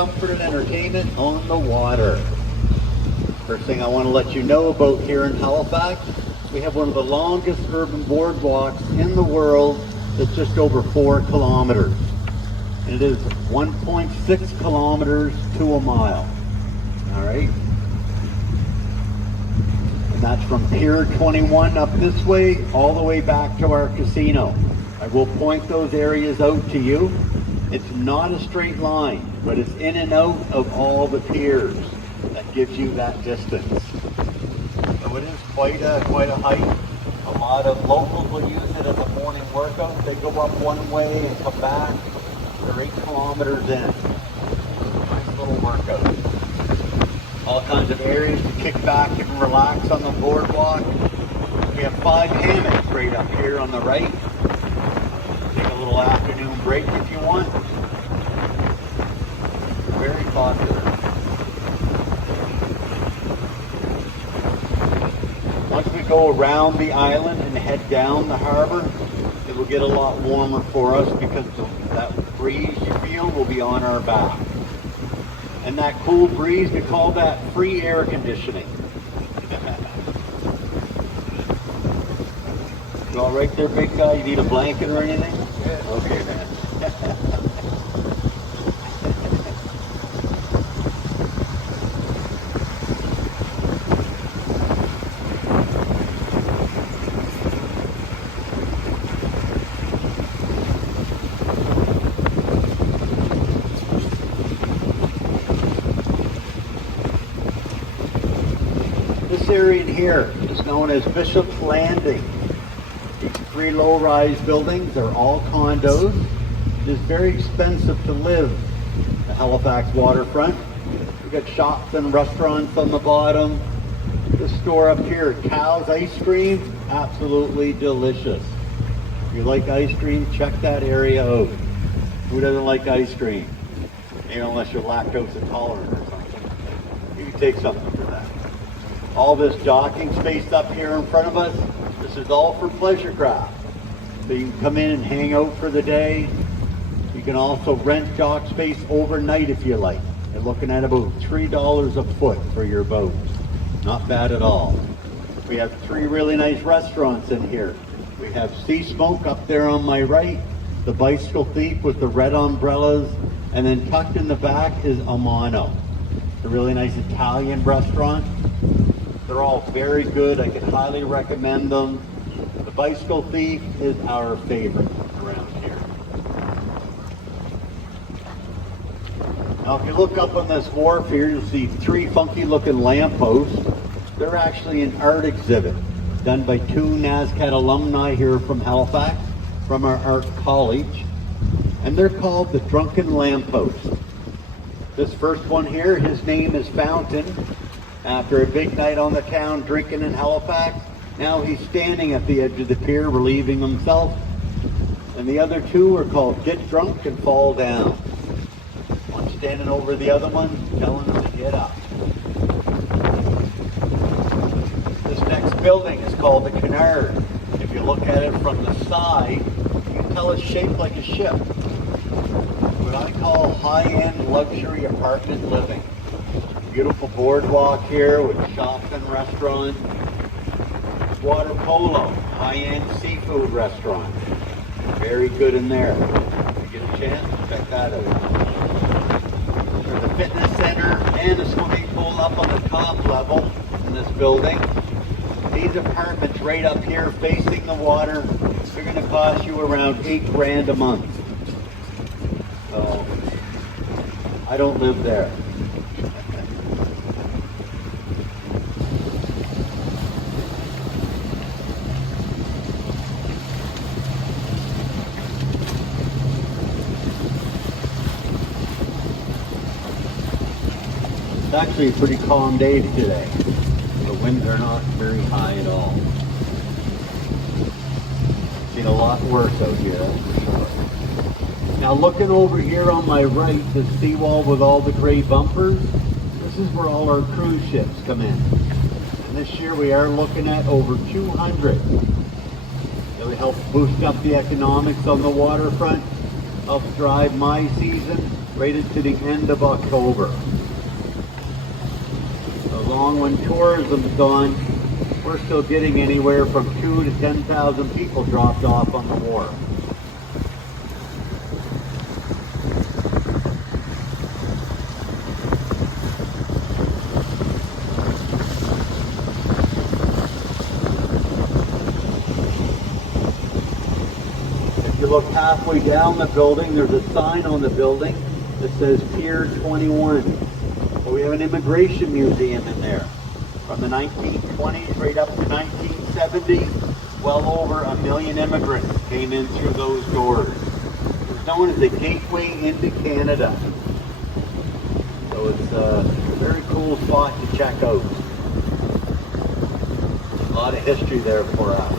comfort and entertainment on the water. First thing I want to let you know about here in Halifax, we have one of the longest urban boardwalks in the world that's just over 4 kilometers. And it is 1.6 kilometers to a mile. All right. And that's from Pier 21 up this way, all the way back to our casino. I will point those areas out to you. It's not a straight line, but it's in and out of all the piers. That gives you that distance. So it is quite a hike. A lot of locals will use it as a morning workout. They go up one way and come back. They're 8 kilometers in. Nice little workout. All kinds of areas to kick back and relax on the boardwalk. We have 5 hammocks right up here on the right. Take a little afternoon break if you want. Very popular. Once we go around the island and head down the harbor, it will get a lot warmer for us because that breeze you feel will be on our back. And that cool breeze, we call that free air conditioning. You all right there, big guy? You need a blanket or anything? Yeah. Okay, man. This area in here is known as Bishop's Landing. These 3 low-rise buildings are all condos. It is very expensive to live at Halifax waterfront. We've got shops and restaurants on the bottom. This store up here, Cow's Ice Cream, absolutely delicious. If you like ice cream, check that area out. Who doesn't like ice cream? Maybe unless you're lactose intolerant or something. You can take something for that. All this docking space up here in front of us, this is all for pleasure craft. So you can come in and hang out for the day. You can also rent dock space overnight if you like. You're looking at about $3 a foot for your boat. Not bad at all. We have 3 really nice restaurants in here. We have Sea Smoke up there on my right, the Bicycle Thief with the red umbrellas, and then tucked in the back is Amano. It's a really nice Italian restaurant. They're all very good. I can highly recommend them. The Bicycle Thief is our favorite around here. Now if you look up on this wharf here, you'll see 3 funky looking lampposts. They're actually an art exhibit done by 2 NASCAT alumni here from Halifax, from our art college. And they're called the Drunken Lamppost. This first one here, his name is Fountain. After a big night on the town drinking in Halifax, now he's standing at the edge of the pier relieving himself. And the other 2 are called Get Drunk and Fall Down. One standing over the other one, telling him to get up. This next building is called the Canard. If you look at it from the side, you can tell it's shaped like a ship. What I call high-end luxury apartment living. Beautiful boardwalk here with shops and restaurants. Water Polo, high-end seafood restaurant. Very good in there. If you get a chance, check that out. There's a fitness center and a swimming pool up on the top level in this building. These apartments right up here facing the water, they're going to cost you around $8 grand a month. So, I don't live there. It's actually a pretty calm day today. The winds are not very high at all. Seen a lot worse out here, that's for sure. Now looking over here on my right, the seawall with all the gray bumpers, this is where all our cruise ships come in. And this year we are looking at over 200. That would help boost up the economics on the waterfront, help drive my season. right into the end of October. So long when tourism's gone, we're still getting anywhere from 2,000 to 10,000 people dropped off on the wharf. If you look halfway down the building, there's a sign on the building that says Pier 21. So we have an immigration museum in there. From the 1920s right up to 1970, well over 1 million immigrants came in through those doors. It's known as the gateway into Canada. So it's a very cool spot to check out. A lot of history there for us.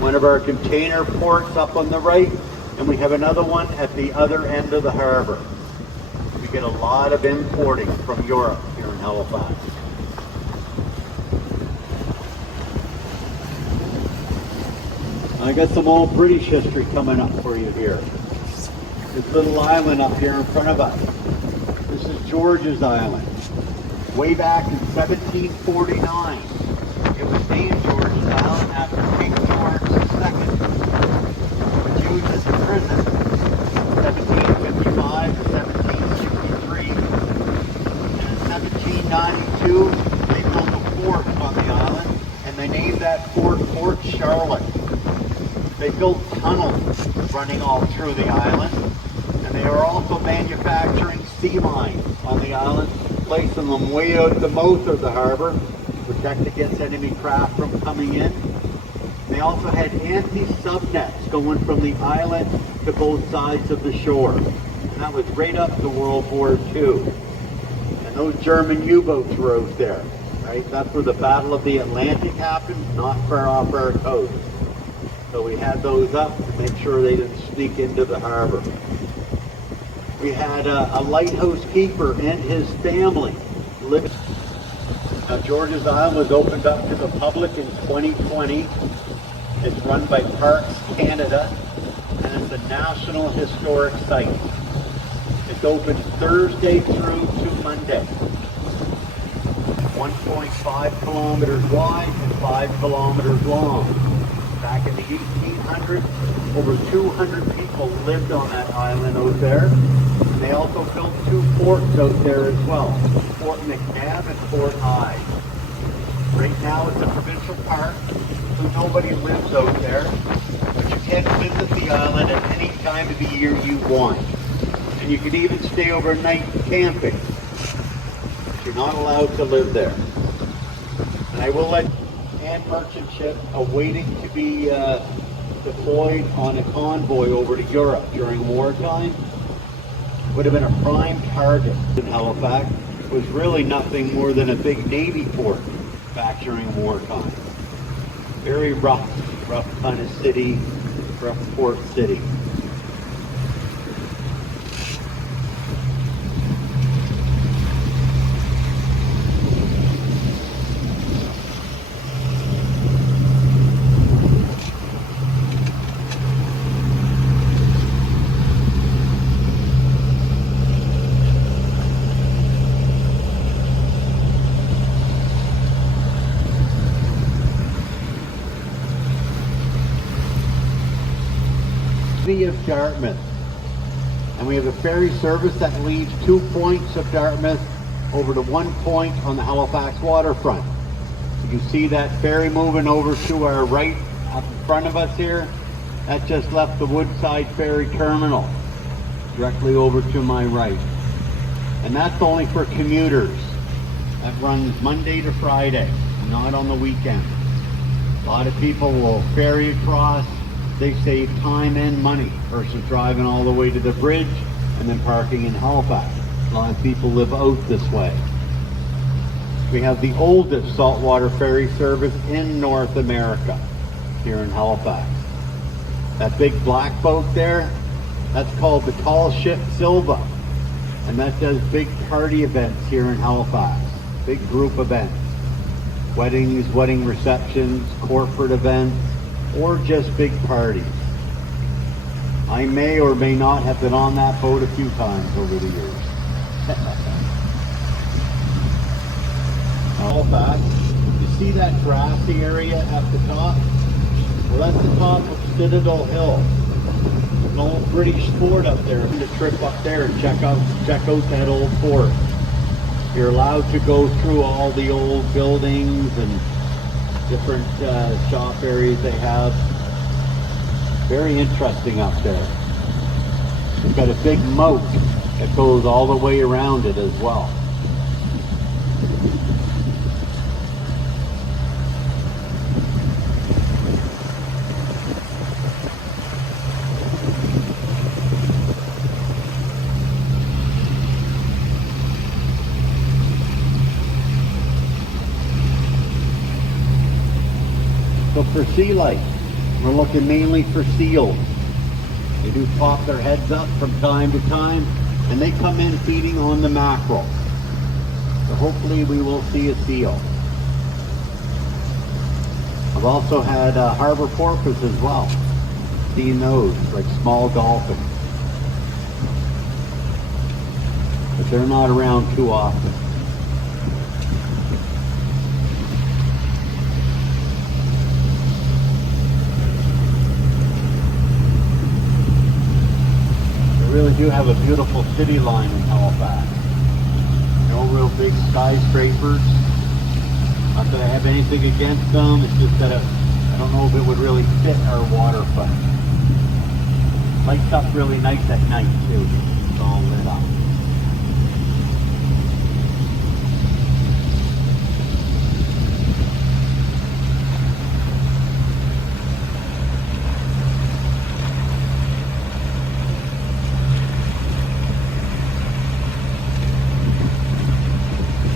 One of our container ports up on the right, and we have another one at the other end of the harbor. We get a lot of importing from Europe here in Halifax. I got some old British history coming up for you here. This little island up here in front of us. This is George's Island. Way back in 1749, it was named George's Island after King George II. It was used as a prison, 1755 to 1763. And in 1792, they built a fort on the island, and they named that fort Fort Charlotte. They built tunnels running all through the island, and they are also manufacturing sea mines on the island, placing them way out the mouth of the harbor to protect against enemy craft from coming in. They also had anti-subnets going from the island to both sides of the shore. And that was right up to World War II. And those German U-boats were out there, right? That's where the Battle of the Atlantic happened, not far off our coast. So we had those up to make sure they didn't sneak into the harbor. We had a lighthouse keeper and his family living. Now George's Island was opened up to the public in 2020. It's run by Parks Canada, and it's a National Historic Site. It's open Thursday through to Monday. 1.5 kilometers wide and 5 kilometers long. Back in the 1800s, over 200 people lived on that island out there. And they also built 2 forts out there as well, Fort McNabb and Fort Hyde. Right now it's a provincial park, so nobody lives out there, but you can visit the island at any time of the year you want. And you can even stay overnight camping, but you're not allowed to live there. And I will let and merchant ship awaiting to be deployed on a convoy over to Europe during wartime. Would have been a prime target in Halifax. It was really nothing more than a big Navy port back during wartime. Very rough kind of city, rough port city. Of Dartmouth, and we have a ferry service that leaves 2 points of Dartmouth over to 1 point on the Halifax waterfront. You can see that ferry moving over to our right up in front of us here. That just left the Woodside Ferry Terminal directly over to my right, and that's only for commuters. That runs Monday to Friday, not on the weekend. A lot of people will ferry across. They save time and money versus driving all the way to the bridge and then parking in Halifax. A lot of people live out this way. We have the oldest saltwater ferry service in North America here in Halifax. That big black boat there, that's called the Tall Ship Silva, and that does big party events here in Halifax, big group events, weddings, wedding receptions, corporate events, or just big parties. I may or may not have been on that boat a few times over the years. All back. You see that grassy area at the top? Well, that's the top of Citadel Hill. There's an old British fort up there. To trip up there and check out that old fort. You're allowed to go through all the old buildings and different shop areas they have. Very interesting up there. It's got a big moat that goes all the way around it as well. So for sea life, we're looking mainly for seals. They do pop their heads up from time to time, and they come in feeding on the mackerel. So hopefully we will see a seal. I've also had harbor porpoise as well. Seen those, like small dolphins. But they're not around too often. We really do have a beautiful city line in Halifax. No real big skyscrapers. Not that I have anything against them, it's just that I don't know if it would really fit our waterfront. Lights up really nice at night too.